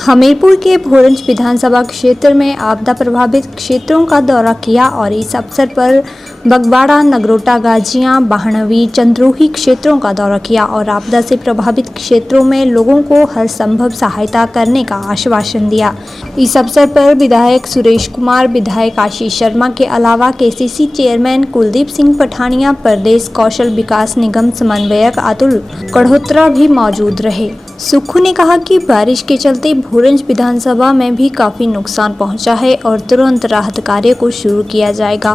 हमीरपुर के भोरंज विधानसभा क्षेत्र में आपदा प्रभावित क्षेत्रों का दौरा किया और इस अवसर पर बगवाड़ा, नगरोटा, गाजियां, बाहणवी, चंद्रोही क्षेत्रों का दौरा किया और आपदा से प्रभावित क्षेत्रों में लोगों को हर संभव सहायता करने का आश्वासन दिया। इस अवसर पर विधायक सुरेश कुमार, विधायक आशीष शर्मा के अलावा केसीसी चेयरमैन कुलदीप सिंह पठानिया, प्रदेश कौशल विकास निगम समन्वयक अतुल कड़होत्रा भी मौजूद रहे। सुक्खू ने कहा कि बारिश के चलते भोरंज विधानसभा में भी काफ़ी नुकसान पहुंचा है और तुरंत राहत कार्य को शुरू किया जाएगा।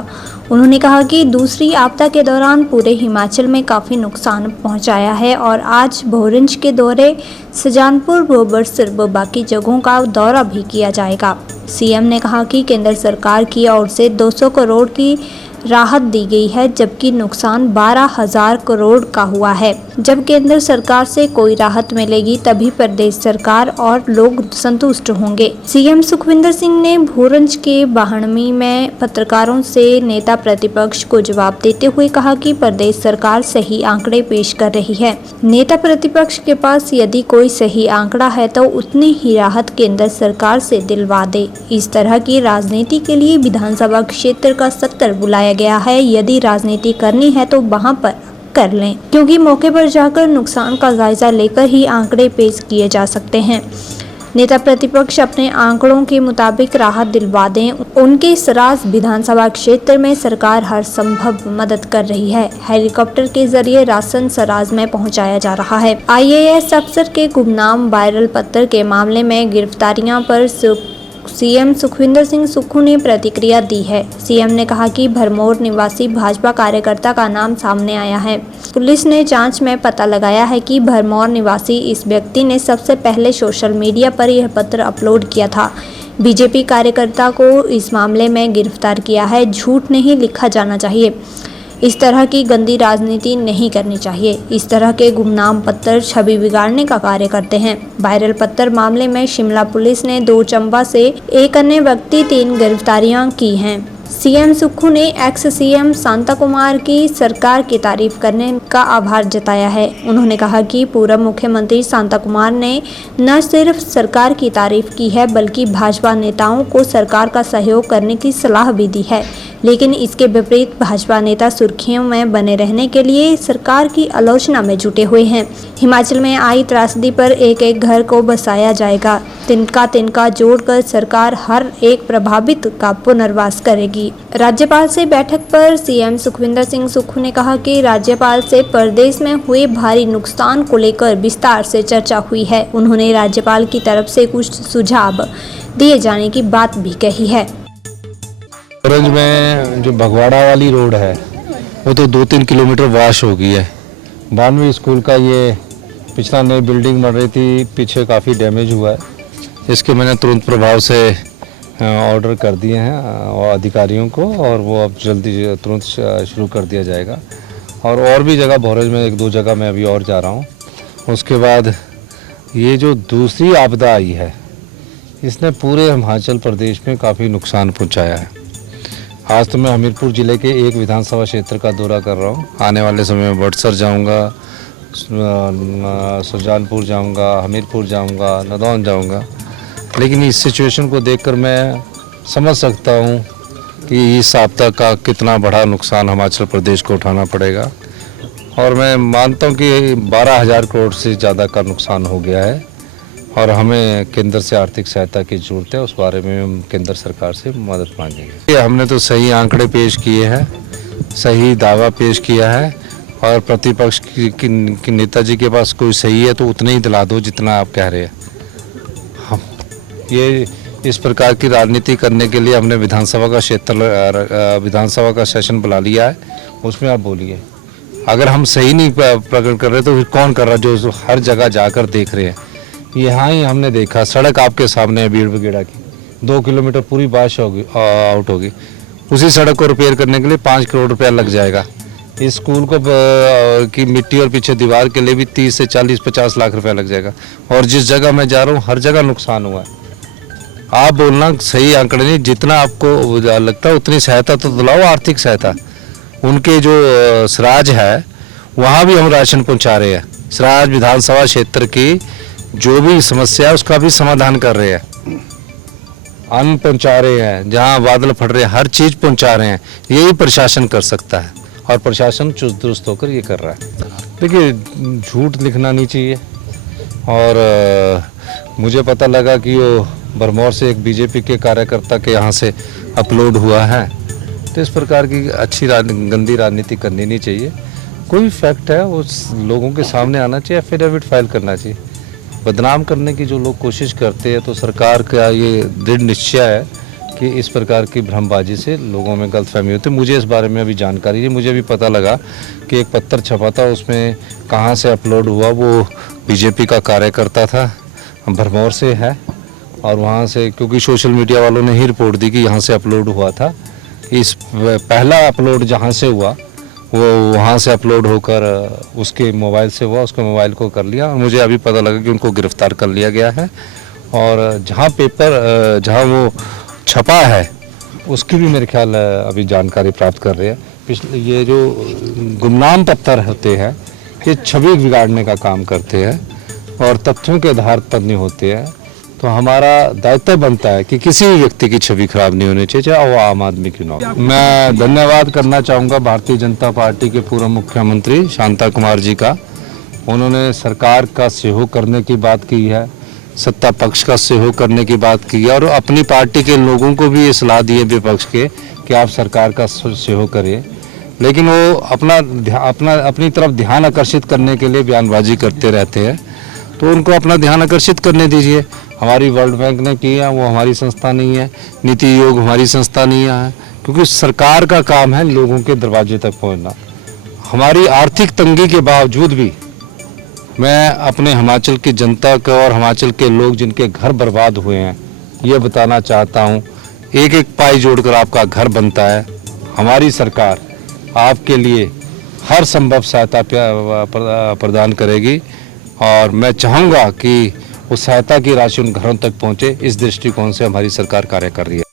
उन्होंने कहा कि दूसरी आपदा के दौरान पूरे हिमाचल में काफ़ी नुकसान पहुंचाया है और आज भोरंज के दौरे सुजानपुर, बोबरसर व बाकी जगहों का दौरा भी किया जाएगा। सीएम ने कहा कि केंद्र सरकार की ओर से 200 करोड़ की राहत दी गई है, जबकि नुकसान 12,000 करोड़ का हुआ है। जब केंद्र सरकार से कोई राहत मिलेगी तभी प्रदेश सरकार और लोग संतुष्ट होंगे। सीएम सुखविंदर सिंह ने भोरंज के बाहणवी में पत्रकारों से नेता प्रतिपक्ष को जवाब देते हुए कहा कि प्रदेश सरकार सही आंकड़े पेश कर रही है। नेता प्रतिपक्ष के पास यदि कोई सही आंकड़ा है तो उतनी ही राहत केंद्र सरकार से दिलवा दे। इस तरह की राजनीति के लिए विधानसभा क्षेत्र का सत्र बुलाया गया है। यदि राजनीति करनी है तो वहां पर कर लें, क्योंकि मौके पर जाकर नुकसान का जायजा लेकर ही आंकड़े पेश किए जा सकते हैं। नेता प्रतिपक्ष अपने आंकड़ों के मुताबिक राहत दिलवा दें। उनके इस राज विधानसभा क्षेत्र में सरकार हर संभव मदद कर रही है। हेलीकॉप्टर के जरिए राशन सराज में पहुंचाया जा रहा है। IAS अफसर के गुमनाम वायरल पत्र के मामले में गिरफ्तारियों पर सीएम सुखविंदर सिंह सुक्खू ने प्रतिक्रिया दी है। सीएम ने कहा कि भरमौर निवासी भाजपा कार्यकर्ता का नाम सामने आया है। पुलिस ने जांच में पता लगाया है कि भरमौर निवासी इस व्यक्ति ने सबसे पहले सोशल मीडिया पर यह पत्र अपलोड किया था। बीजेपी कार्यकर्ता को इस मामले में गिरफ्तार किया है। झूठ नहीं लिखा जाना चाहिए। इस तरह की गंदी राजनीति नहीं करनी चाहिए। इस तरह के गुमनाम पत्र छवि बिगाड़ने का कार्य करते हैं। वायरल पत्र मामले में शिमला पुलिस ने 2 चंबा से एक अन्य व्यक्ति 3 गिरफ्तारियां की हैं। सीएम सुक्खू ने एक्स सीएम शांता कुमार की सरकार की तारीफ करने का आभार जताया है। उन्होंने कहा कि पूर्व मुख्यमंत्री शांता कुमार ने न सिर्फ सरकार की तारीफ की है बल्कि भाजपा नेताओं को सरकार का सहयोग करने की सलाह भी दी है। लेकिन इसके विपरीत भाजपा नेता सुर्खियों में बने रहने के लिए सरकार की आलोचना में जुटे हुए हैं। हिमाचल में आई त्रासदी पर एक एक घर को बसाया जाएगा। तिनका तिनका जोड़कर सरकार हर एक प्रभावित का पुनर्वास करेगी। राज्यपाल से बैठक पर सीएम सुखविंदर सिंह सुक्खू ने कहा कि राज्यपाल से प्रदेश में हुए भारी नुकसान को लेकर विस्तार से चर्चा हुई है। उन्होंने राज्यपाल की तरफ से कुछ सुझाव दिए जाने की बात भी कही है। भोरंज में जो बगवाड़ा वाली रोड है वो तो 2-3 किलोमीटर वॉश हो गई है। 92 स्कूल का ये पिछला नई बिल्डिंग बन रही थी, पीछे काफ़ी डैमेज हुआ है। इसके मैंने तुरंत प्रभाव से ऑर्डर कर दिए हैं अधिकारियों को और वो अब जल्दी तुरंत शुरू कर दिया जाएगा। और भी जगह भोरंज में 1-2 जगह मैं अभी और जा रहा हूँ। उसके बाद ये जो दूसरी आपदा आई है इसने पूरे हिमाचल प्रदेश में काफ़ी नुकसान पहुँचाया है। आज तो मैं हमीरपुर ज़िले के एक विधानसभा क्षेत्र का दौरा कर रहा हूँ। आने वाले समय में बड़सर जाऊँगा, सुजानपुर जाऊँगा, हमीरपुर जाऊँगा, नदौन जाऊँगा। लेकिन इस सिचुएशन को देखकर मैं समझ सकता हूँ कि इस आपदा का कितना बड़ा नुकसान हिमाचल प्रदेश को उठाना पड़ेगा। और मैं मानता हूँ कि 12,000 करोड़ से ज़्यादा का नुकसान हो गया है और हमें केंद्र से आर्थिक सहायता की जरूरत है। उस बारे में हम केंद्र सरकार से मदद मांगेंगे। हमने तो सही आंकड़े पेश किए हैं, सही दावा पेश किया है और प्रतिपक्ष की नेताजी के पास कोई सही है तो उतने ही दिला दो जितना आप कह रहे हैं। हम ये इस प्रकार की राजनीति करने के लिए हमने विधानसभा का सेशन बुला लिया है, उसमें आप बोलिए। अगर हम सही नहीं प्रकट कर रहे तो फिर कौन कर रहा जो हर जगह जाकर देख रहे हैं। यहाँ ही हमने देखा सड़क आपके सामने है बीड़ बगेड़ा की, 2 किलोमीटर पूरी बारिश होगी आउट होगी। उसी सड़क को रिपेयर करने के लिए 5 करोड़ रुपया लग जाएगा। इस स्कूल को की मिट्टी और पीछे दीवार के लिए भी 30 से 40-50 लाख रुपया लग जाएगा। और जिस जगह मैं जा रहा हूँ हर जगह नुकसान हुआ है। आप बोलना सही आंकड़े नहीं, जितना आपको लगता है उतनी सहायता तो दिलाओ, आर्थिक सहायता। उनके जो सराज है वहाँ भी हम राशन पहुँचा रहे हैं। सराज विधानसभा क्षेत्र की जो भी समस्या है उसका भी समाधान कर रहे हैं, अन्न पहुंचा रहे हैं, जहां बादल फट रहे हैं हर चीज पहुंचा रहे हैं। यही प्रशासन कर सकता है और प्रशासन चुस्त दुरुस्त होकर ये कर रहा है। देखिए, झूठ लिखना नहीं चाहिए। और मुझे पता लगा कि वो भरमौर से एक बीजेपी के कार्यकर्ता के यहाँ से अपलोड हुआ है, तो इस प्रकार की अच्छी गंदी राजनीति करनी नहीं चाहिए। कोई फैक्ट है उस लोगों के सामने आना चाहिए, एफिडेविट फाइल करना चाहिए। बदनाम करने की जो लोग कोशिश करते हैं, तो सरकार का ये दृढ़ निश्चय है कि इस प्रकार की भ्रमबाजी से लोगों में गलतफहमी होती है। मुझे इस बारे में अभी जानकारी है, मुझे भी पता लगा कि एक पत्र छपा था, उसमें कहाँ से अपलोड हुआ, वो बीजेपी का कार्यकर्ता था, भरमौर से है, और वहाँ से क्योंकि सोशल मीडिया वालों ने ही रिपोर्ट दी कि यहाँ से अपलोड हुआ था। इस पहला अपलोड जहाँ से हुआ वो वहाँ से अपलोड होकर उसके मोबाइल से हुआ, उसके मोबाइल को कर लिया, और मुझे अभी पता लगा कि उनको गिरफ्तार कर लिया गया है। और जहाँ वो छपा है उसकी भी मेरे ख्याल अभी जानकारी प्राप्त कर रहे हैं। पिछले ये जो गुमनाम पत्थर होते हैं ये छवि बिगाड़ने का काम करते हैं और तथ्यों के आधार पर नहीं होते हैं, तो हमारा दायित्व बनता है कि किसी भी व्यक्ति की छवि खराब नहीं होनी चाहिए, चाहे वो आम आदमी क्यों ना हो। मैं धन्यवाद करना चाहूँगा भारतीय जनता पार्टी के पूर्व मुख्यमंत्री शांता कुमार जी का। उन्होंने सरकार का सहयोग करने की बात की है, सत्ता पक्ष का सहयोग करने की बात की है, और अपनी पार्टी के लोगों को भी ये सलाह दी है विपक्ष के कि आप सरकार का सहयोग करिए। लेकिन वो अपनी तरफ ध्यान आकर्षित करने के लिए बयानबाजी करते रहते हैं, तो उनको अपना ध्यान आकर्षित करने दीजिए। हमारी वर्ल्ड बैंक ने किया, वो हमारी संस्था नहीं है, नीति आयोग हमारी संस्था नहीं है, क्योंकि सरकार का काम है लोगों के दरवाजे तक पहुंचना। हमारी आर्थिक तंगी के बावजूद भी मैं अपने हिमाचल की जनता को और हिमाचल के लोग जिनके घर बर्बाद हुए हैं ये बताना चाहता हूँ, एक एक पाई जोड़कर आपका घर बनता है। हमारी सरकार आपके लिए हर संभव सहायता प्रदान करेगी, और मैं चाहूँगा कि उस सहायता की राशि उन घरों तक पहुँचे। इस दृष्टिकोण से हमारी सरकार कार्य कर रही है।